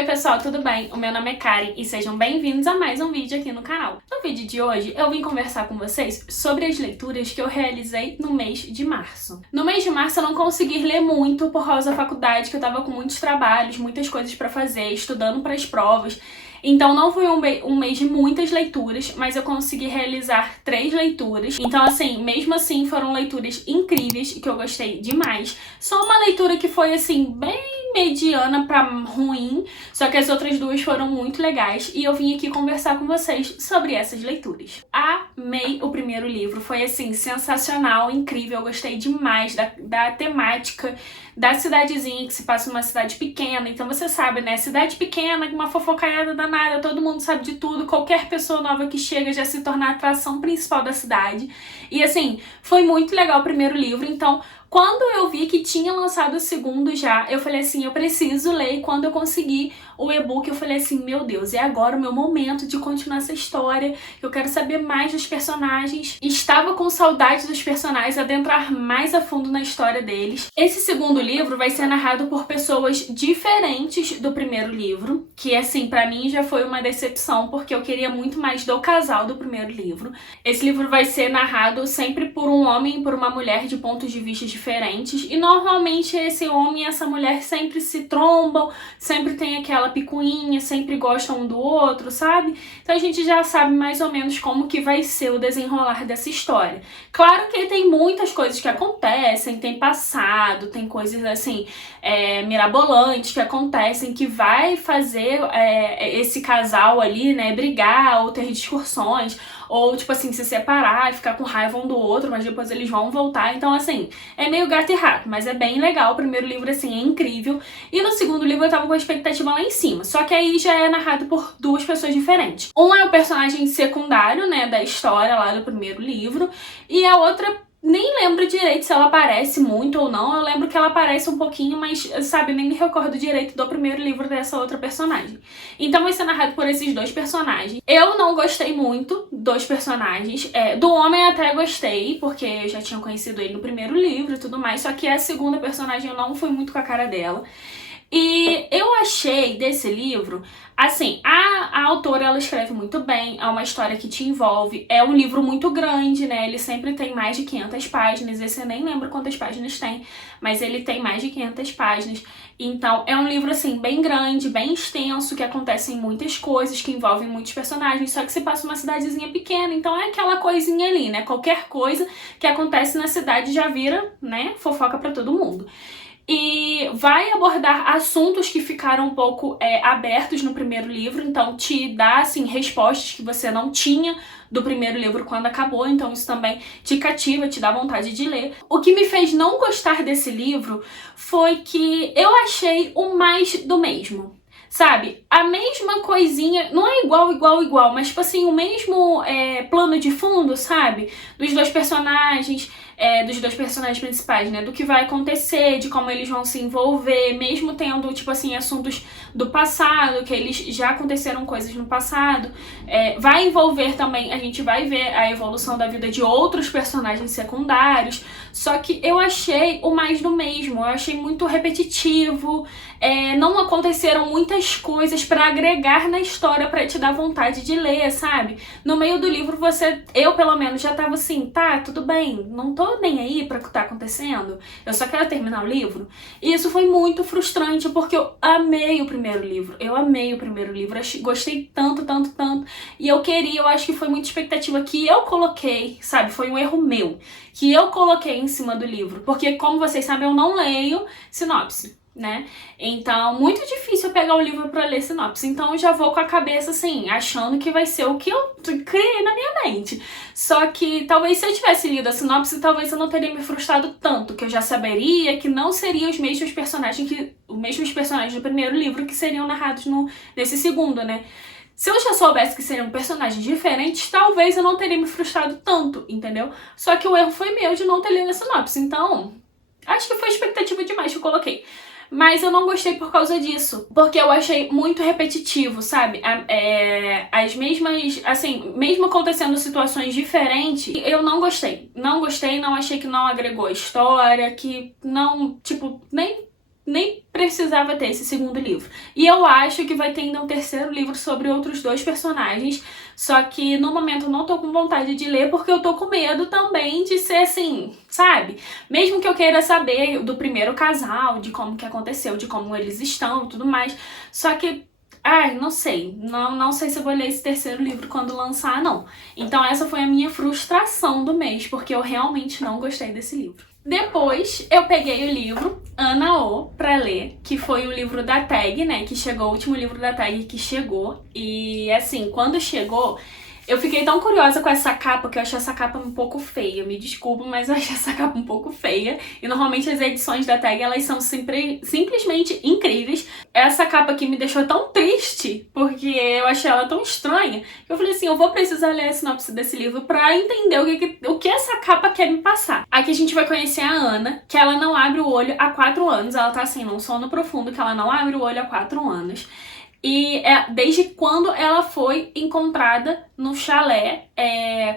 Oi pessoal, tudo bem? O meu nome é Karen e sejam bem-vindos a mais um vídeo aqui no canal. No vídeo de hoje eu vim conversar com vocês sobre as leituras que eu realizei no mês de março. No mês de março eu não consegui ler muito por causa da faculdade, que eu tava com muitos trabalhos, muitas coisas pra fazer, estudando para as provas. Então não foi um mês de muitas leituras, mas eu consegui realizar 3 leituras. Então assim, mesmo assim foram leituras incríveis e que eu gostei demais. Só uma leitura que foi assim, bem mediana pra ruim, só que as outras duas foram muito legais e eu vim aqui conversar com vocês sobre essas leituras. Amei o primeiro livro, foi assim, sensacional, incrível, eu gostei demais da temática da cidadezinha que se passa numa cidade pequena. Então você sabe, né, cidade pequena, uma fofocaiada danada, todo mundo sabe de tudo, qualquer pessoa nova que chega já se torna a atração principal da cidade. E assim, foi muito legal o primeiro livro, então quando eu vi que tinha lançado o segundo já, eu falei assim, eu preciso ler. E quando eu consegui o e-book, eu falei assim, meu Deus, é agora o meu momento de continuar essa história, eu quero saber mais dos personagens. Estava com saudade dos personagens, adentrar mais a fundo na história deles. Esse segundo livro vai ser narrado por pessoas diferentes do primeiro livro, que assim, pra mim já foi uma decepção, porque eu queria muito mais do casal do primeiro livro. Esse livro vai ser narrado sempre por um homem e por uma mulher de pontos de vista diferentes, e normalmente esse homem e essa mulher sempre se trombam, sempre tem aquela picuinha, sempre gostam um do outro, sabe? Então a gente já sabe mais ou menos como que vai ser o desenrolar dessa história. Claro que tem muitas coisas que acontecem, tem passado, tem coisas assim, mirabolantes que acontecem, que vai fazer esse casal ali, né, brigar ou ter discussões, ou tipo assim, se separar e ficar com raiva um do outro, mas depois eles vão voltar. Então assim, é meio gato e rato, mas é bem legal. O primeiro livro assim é incrível, e no segundo livro eu tava com a expectativa lá em cima, só que aí já é narrado por duas pessoas diferentes. Um é o personagem secundário, né, da história lá do primeiro livro, e a outra nem lembro direito se ela aparece muito ou não. Eu lembro que ela aparece um pouquinho, mas, sabe, nem me recordo direito do primeiro livro dessa outra personagem. Então vai ser narrado por esses dois personagens. Eu não gostei muito dos personagens. Do homem até gostei, porque eu já tinha conhecido ele no primeiro livro e tudo mais, só que a segunda personagem eu não fui muito com a cara dela. E eu achei desse livro, assim, a autora ela escreve muito bem, é uma história que te envolve, é um livro muito grande, né, ele sempre tem mais de 500 páginas, esse eu nem lembro quantas páginas tem, mas ele tem mais de 500 páginas, então é um livro assim, bem grande, bem extenso, que acontecem muitas coisas, que envolvem muitos personagens, só que se passa uma cidadezinha pequena, então é aquela coisinha ali, né, qualquer coisa que acontece na cidade já vira, né, fofoca pra todo mundo. E vai abordar assuntos que ficaram um pouco abertos no primeiro livro, então te dá assim, respostas que você não tinha do primeiro livro quando acabou, então isso também te cativa, te dá vontade de ler. O que me fez não gostar desse livro foi que eu achei o mais do mesmo. Sabe, a mesma coisinha, não é igual, mas tipo assim, o mesmo plano de fundo, sabe? Dos dois personagens principais, né? Do que vai acontecer, de como eles vão se envolver, mesmo tendo, tipo assim, assuntos do passado, que eles já aconteceram coisas no passado. Vai envolver também, a gente vai ver a evolução da vida de outros personagens secundários, só que eu achei o mais do mesmo, eu achei muito repetitivo, não aconteceram muitas coisas pra agregar na história pra te dar vontade de ler, sabe? No meio do livro eu pelo menos já tava assim, tá, tudo bem, não tô nem aí pra o que tá acontecendo, eu só quero terminar o livro. E isso foi muito frustrante, porque eu amei o primeiro livro, gostei tanto, e eu acho que foi muita expectativa que eu coloquei, sabe, foi um erro meu, que eu coloquei em cima do livro, porque como vocês sabem, eu não leio sinopse, né? Então, muito difícil eu pegar o livro pra ler sinopse. Então, eu já vou com a cabeça, assim, achando que vai ser o que eu criei na minha mente. Só que, talvez, se eu tivesse lido a sinopse, talvez eu não teria me frustrado tanto, que eu já saberia que não seriam os mesmos personagens do primeiro livro que seriam narrados nesse segundo, né? Se eu já soubesse que seriam personagens diferentes, talvez eu não teria me frustrado tanto, entendeu? Só que o erro foi meu de não ter lido a sinopse. Então, acho que foi expectativa demais que eu coloquei. Mas eu não gostei por causa disso, porque eu achei muito repetitivo, sabe? As mesmas, assim, mesmo acontecendo situações diferentes, eu não gostei. Não gostei, não achei que não agregou a história, que não, tipo, nem nem precisava ter esse segundo livro. E eu acho que vai ter ainda um terceiro livro sobre outros dois personagens, só que no momento eu não tô com vontade de ler porque eu tô com medo também de ser assim, sabe? Mesmo que eu queira saber do primeiro casal, de como que aconteceu, de como eles estão e tudo mais, só que ai, não sei. Não sei se eu vou ler esse terceiro livro quando lançar, não. Então essa foi a minha frustração do mês, porque eu realmente não gostei desse livro. Depois eu peguei o livro Ana-O pra ler, que foi o livro da Tag, né? Que chegou, o último livro da Tag que chegou. E assim, quando chegou, eu fiquei tão curiosa com essa capa que eu achei essa capa um pouco feia. Me desculpa, mas eu achei essa capa um pouco feia. E normalmente as edições da Tag, elas são simplesmente incríveis. Essa capa aqui me deixou tão triste, porque eu achei ela tão estranha, que eu falei assim, eu vou precisar ler a sinopse desse livro pra entender o que essa capa quer me passar. Aqui a gente vai conhecer a Ana, que ela não abre o olho há 4 anos. Ela tá assim, num sono profundo, que ela não abre o olho há 4 anos. E desde quando ela foi encontrada no chalé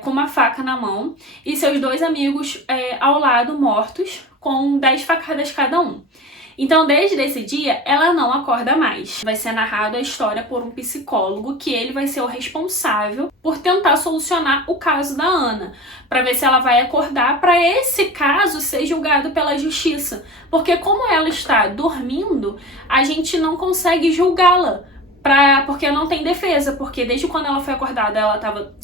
com uma faca na mão e seus 2 amigos ao lado mortos com 10 facadas cada um. Então, desde esse dia, ela não acorda mais. Vai ser narrada a história por um psicólogo, que ele vai ser o responsável por tentar solucionar o caso da Ana, para ver se ela vai acordar, para esse caso ser julgado pela justiça. Porque como ela está dormindo, a gente não consegue julgá-la. Porque não tem defesa, porque desde quando ela foi acordada,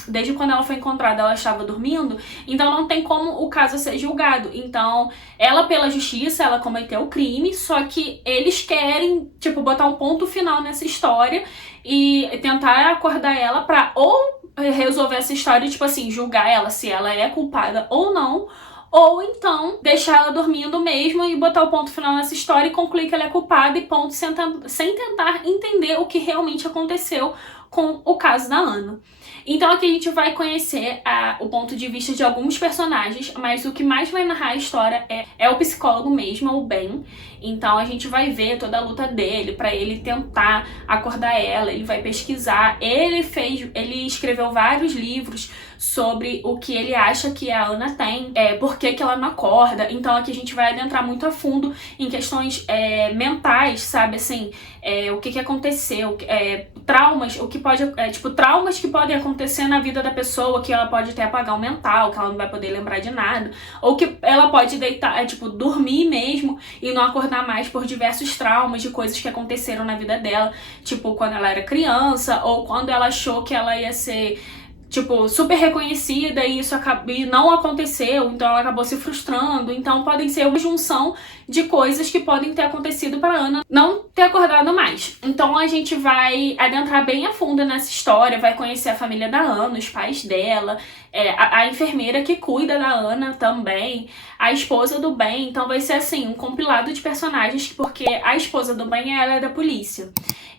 desde quando ela foi encontrada, ela estava dormindo, então não tem como o caso ser julgado. Então, ela pela justiça, ela cometeu o crime, só que eles querem, tipo, botar um ponto final nessa história e tentar acordar ela pra ou resolver essa história, tipo assim, julgar ela se ela é culpada ou não, ou então deixar ela dormindo mesmo e botar o ponto final nessa história e concluir que ela é culpada e ponto, sem tentar entender o que realmente aconteceu com o caso da Ana. Então aqui a gente vai conhecer o ponto de vista de alguns personagens, mas o que mais vai narrar a história é o psicólogo mesmo, o Ben. Então a gente vai ver toda a luta dele pra ele tentar acordar ela, ele vai pesquisar. Ele escreveu vários livros sobre o que ele acha que a Ana tem, por que ela não acorda. Então aqui a gente vai adentrar muito a fundo em questões mentais, sabe, assim, o que aconteceu, traumas, o que pode, traumas que podem acontecer na vida da pessoa, que ela pode ter apagão mental, que ela não vai poder lembrar de nada, ou que ela pode deitar, dormir mesmo e não acordar mais por diversos traumas de coisas que aconteceram na vida dela, tipo, quando ela era criança, ou quando ela achou que ela ia ser super reconhecida e isso não aconteceu, então ela acabou se frustrando. Então podem ser uma junção de coisas que podem ter acontecido para Ana não ter acordado mais. Então a gente vai adentrar bem a fundo nessa história, vai conhecer a família da Ana, os pais dela, a enfermeira que cuida da Ana também, a esposa do Ben. Então vai ser assim, um compilado de personagens, porque a esposa do Ben ela é da polícia.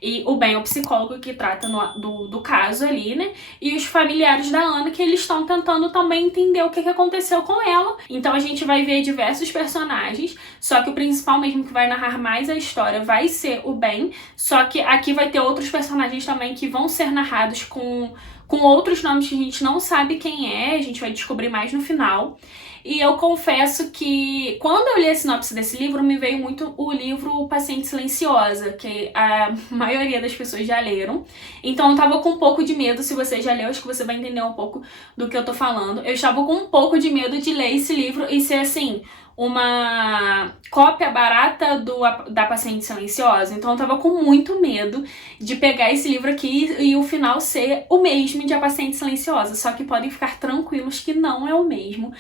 E o Ben é o psicólogo que trata do caso ali, né? E os familiares da Ana, que eles estão tentando também entender o que aconteceu com ela. Então a gente vai ver diversos personagens, só que o principal mesmo que vai narrar mais a história vai ser o Ben. Só que aqui vai ter outros personagens também que vão ser narrados com outros nomes que a gente não sabe quem é, a gente vai descobrir mais no final. E eu confesso que quando eu li a sinopse desse livro, me veio muito o livro Paciente Silenciosa, que a maioria das pessoas já leram. Então eu tava com um pouco de medo. Se você já leu, acho que você vai entender um pouco do que eu tô falando. Eu estava com um pouco de medo de ler esse livro e ser assim, uma cópia barata da Paciente Silenciosa. Então eu tava com muito medo de pegar esse livro aqui e o final ser o mesmo de A Paciente Silenciosa. Só que podem ficar tranquilos que não é o mesmo.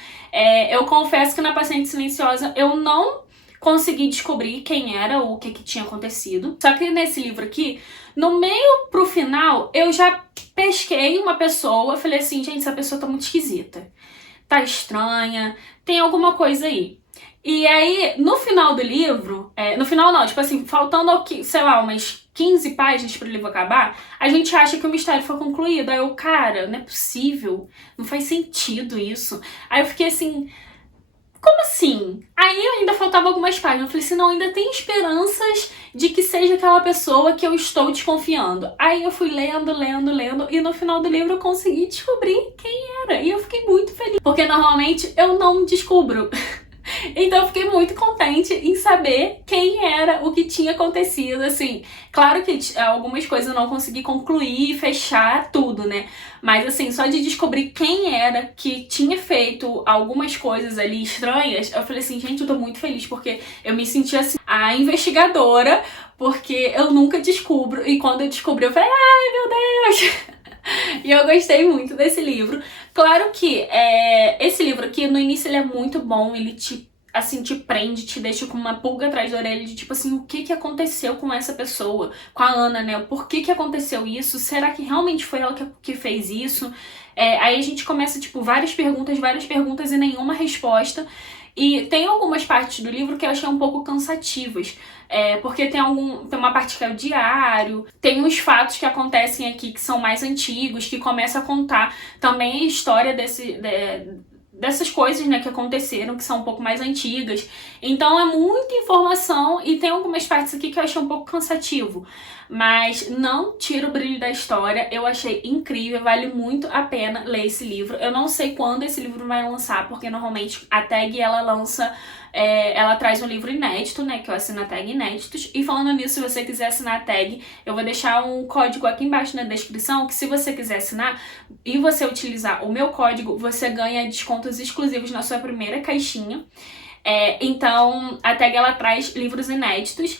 Eu confesso que na Paciente Silenciosa eu não consegui descobrir quem era ou o que tinha acontecido. Só que nesse livro aqui, no meio pro final, eu já pesquei uma pessoa, falei assim, gente, essa pessoa tá muito esquisita. Tá estranha, tem alguma coisa aí. E aí, no final do livro, no final não, tipo assim, faltando, sei lá, umas 15 páginas pro livro acabar, a gente acha que o mistério foi concluído. Aí eu, cara, não é possível, não faz sentido isso. Aí eu fiquei assim, como assim? Aí ainda faltava algumas páginas, eu falei assim, não, ainda tem esperanças de que seja aquela pessoa que eu estou desconfiando. Aí eu fui lendo, e no final do livro eu consegui descobrir quem era. E eu fiquei muito feliz, porque normalmente eu não descubro. Então eu fiquei muito contente em saber quem era, o que tinha acontecido, assim. Claro que algumas coisas eu não consegui concluir e fechar tudo, né? Mas assim, só de descobrir quem era que tinha feito algumas coisas ali estranhas, eu falei assim, gente, eu tô muito feliz, porque eu me senti assim, a investigadora, porque eu nunca descubro, e quando eu descobri eu falei, ai meu Deus! E eu gostei muito desse livro. Claro que esse livro aqui, no início ele é muito bom, ele te prende, te deixa com uma pulga atrás da orelha de tipo assim, o que que aconteceu com essa pessoa, com a Ana, né? Por que que aconteceu isso? Será que realmente foi ela que fez isso? Aí a gente começa, tipo, várias perguntas e nenhuma resposta. E tem algumas partes do livro que eu achei um pouco cansativas. Porque tem uma parte que é o diário, tem uns fatos que acontecem aqui que são mais antigos, que começa a contar também a história dessas coisas, né, que aconteceram, que são um pouco mais antigas. Então é muita informação e tem algumas partes aqui que eu achei um pouco cansativo. Mas não tira o brilho da história, eu achei incrível, vale muito a pena ler esse livro. Eu não sei quando esse livro vai lançar, porque normalmente a tag ela lança, ela traz um livro inédito, né, que eu assino a tag inéditos. E falando nisso, se você quiser assinar a tag, eu vou deixar um código aqui embaixo na descrição, que se você quiser assinar e você utilizar o meu código, você ganha descontos exclusivos na sua primeira caixinha. Então a tag ela traz livros inéditos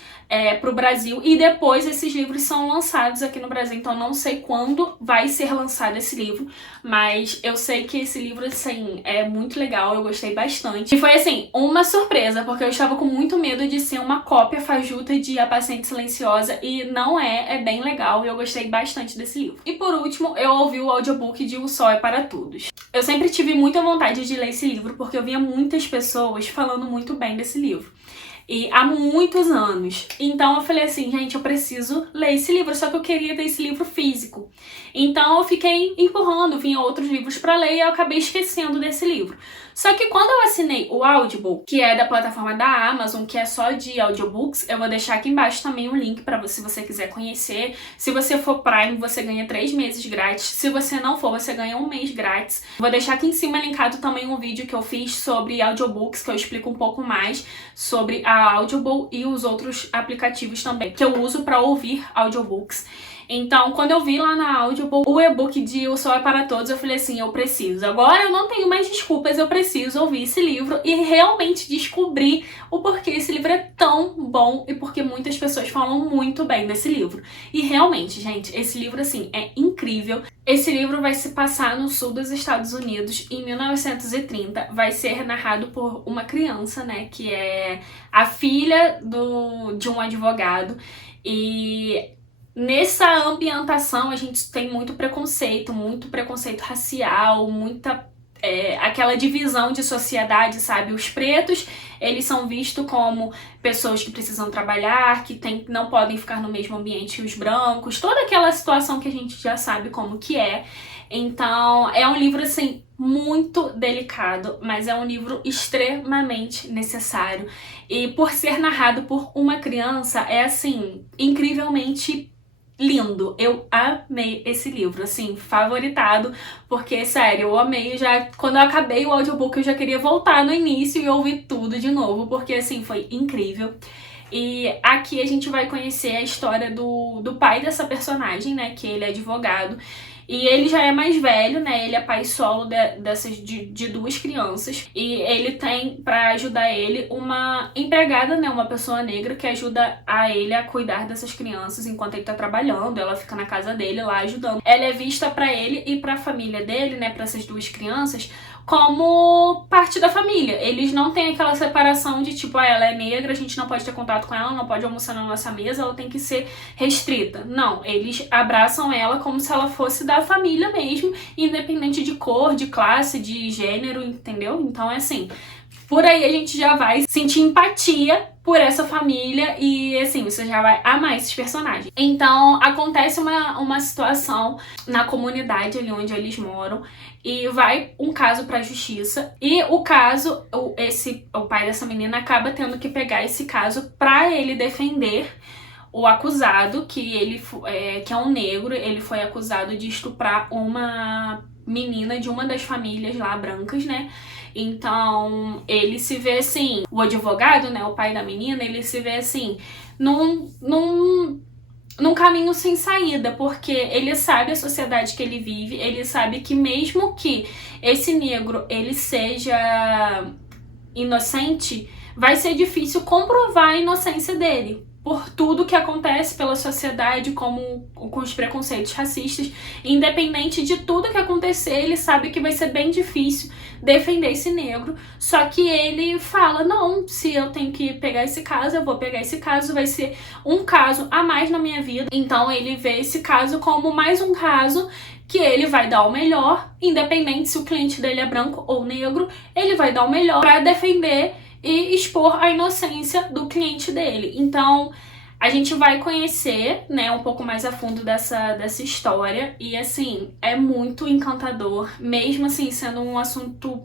pro Brasil e depois esses livros são lançados aqui no Brasil, então não sei quando vai ser lançado esse livro, mas eu sei que esse livro, assim, é muito legal, eu gostei bastante. E foi, assim, uma surpresa, porque eu estava com muito medo de ser uma cópia fajuta de A Paciente Silenciosa e não é bem legal e eu gostei bastante desse livro. E por último, eu ouvi o audiobook de O Sol é para Todos. Eu sempre tive muita vontade de ler esse livro porque eu via muitas pessoas falando muito bem desse livro. E há muitos anos. Então eu falei assim, gente, eu preciso ler esse livro, só que eu queria ter esse livro físico. Então eu fiquei empurrando, vinha outros livros pra ler e eu acabei esquecendo desse livro. Só que quando eu assinei o Audible, que é da plataforma da Amazon, que é só de audiobooks, eu vou deixar aqui embaixo também o link pra você, se você quiser conhecer. Se você for Prime, você ganha 3 meses grátis. Se você não for, você ganha 1 mês grátis. Vou deixar aqui em cima linkado também um vídeo que eu fiz sobre audiobooks, que eu explico um pouco mais sobre a Audible e os outros aplicativos também, que eu uso pra ouvir audiobooks. Então, quando eu vi lá na Audible o e-book de O Sol é para Todos, eu falei assim, eu preciso. Agora eu não tenho mais desculpas, eu preciso ouvir esse livro e realmente descobrir o porquê esse livro é tão bom e porque muitas pessoas falam muito bem desse livro. E realmente, gente, esse livro, assim, é incrível. Esse livro vai se passar no sul dos Estados Unidos em 1930. Vai ser narrado por uma criança, né, que é a filha de um advogado. E nessa ambientação a gente tem muito preconceito racial, muita aquela divisão de sociedade, sabe? Os pretos, eles são vistos como pessoas que precisam trabalhar, que não podem ficar no mesmo ambiente que os brancos, toda aquela situação que a gente já sabe como que é. Então, é um livro, assim, muito delicado, mas é um livro extremamente necessário. E por ser narrado por uma criança, é, assim, incrivelmente lindo. Eu amei esse livro, assim, favoritado, porque, sério, eu amei. Quando eu acabei o audiobook, eu já queria voltar no início e ouvir tudo de novo, porque, assim, foi incrível. E aqui a gente vai conhecer a história do pai dessa personagem, né, que ele é advogado. E ele já é mais velho, né? Ele é pai solo de 2 crianças. E ele tem, pra ajudar ele, uma empregada, né? Uma pessoa negra que ajuda ele a cuidar dessas crianças enquanto ele tá trabalhando. Ela fica na casa dele lá ajudando. Ela é vista pra ele e pra família dele, né? Pra essas 2 crianças, como parte da família. Eles não têm aquela separação de tipo, ela é negra, a gente não pode ter contato com ela, não pode almoçar na nossa mesa, ela tem que ser restrita. Não, eles abraçam ela como se ela fosse da família mesmo, independente de cor, de classe, de gênero, entendeu? Então é assim, por aí a gente já vai sentir empatia por essa família e, assim, você já vai amar esses personagens. Então, acontece uma situação na comunidade ali onde eles moram e vai um caso pra justiça e o caso, o pai dessa menina acaba tendo que pegar esse caso pra ele defender o acusado, que é um negro, ele foi acusado de estuprar uma menina de uma das famílias lá brancas, né? Então, ele se vê assim, o advogado, né, o pai da menina, ele se vê assim, num caminho sem saída, porque ele sabe a sociedade que ele vive, ele sabe que mesmo que esse negro, ele seja inocente, vai ser difícil comprovar a inocência dele, por tudo que acontece pela sociedade, como com os preconceitos racistas. Independente de tudo que acontecer, ele sabe que vai ser bem difícil defender esse negro, só que ele fala, não, se eu tenho que pegar esse caso, eu vou pegar esse caso, vai ser um caso a mais na minha vida. Então ele vê esse caso como mais um caso que ele vai dar o melhor, independente se o cliente dele é branco ou negro, ele vai dar o melhor para defender e expor a inocência do cliente dele. Então, a gente vai conhecer, né, um pouco mais a fundo dessa história, e assim, é muito encantador, mesmo assim, sendo um assunto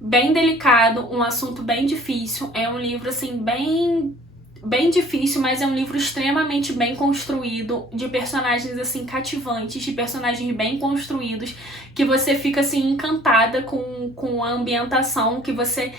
bem delicado, um assunto bem difícil. É um livro, assim, bem difícil, mas é um livro extremamente bem construído, de personagens, assim, cativantes, de personagens bem construídos, que você fica, assim, encantada com a ambientação, que você...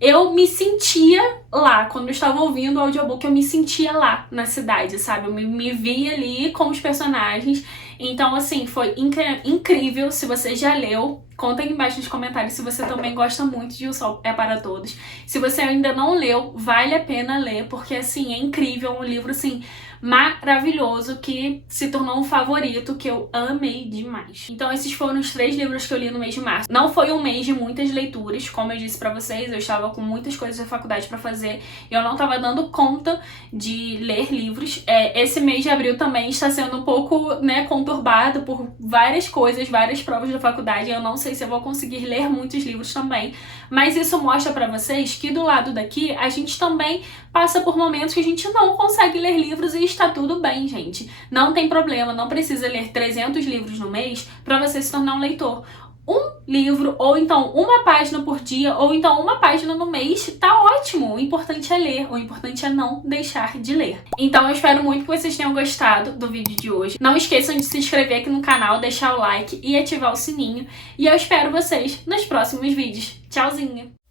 Eu me sentia lá, quando eu estava ouvindo o audiobook, eu me sentia lá na cidade, sabe? Eu me via ali com os personagens. Então, assim, foi incrível. Se você já leu, conta aí embaixo nos comentários se você também gosta muito de O Sol é para Todos. Se você ainda não leu, vale a pena ler, porque, assim, é incrível. É um livro, assim, maravilhoso, que se tornou um favorito, que eu amei demais. Então esses foram os 3 livros que eu li no mês de março. Não foi um mês de muitas leituras, como eu disse pra vocês, eu estava com muitas coisas da faculdade pra fazer e eu não estava dando conta de ler livros. Esse mês de abril também está sendo um pouco, né, conturbado por várias coisas, várias provas da faculdade. Eu não sei se eu vou conseguir ler muitos livros também, mas isso mostra pra vocês que do lado daqui a gente também passa por momentos que a gente não consegue ler livros, e está tudo bem, gente. Não tem problema, não precisa ler 300 livros no mês para você se tornar um leitor. Um livro, ou então uma página por dia, ou então uma página no mês, tá ótimo. O importante é ler, o importante é não deixar de ler. Então eu espero muito que vocês tenham gostado do vídeo de hoje. Não esqueçam de se inscrever aqui no canal, deixar o like e ativar o sininho. E eu espero vocês nos próximos vídeos. Tchauzinho!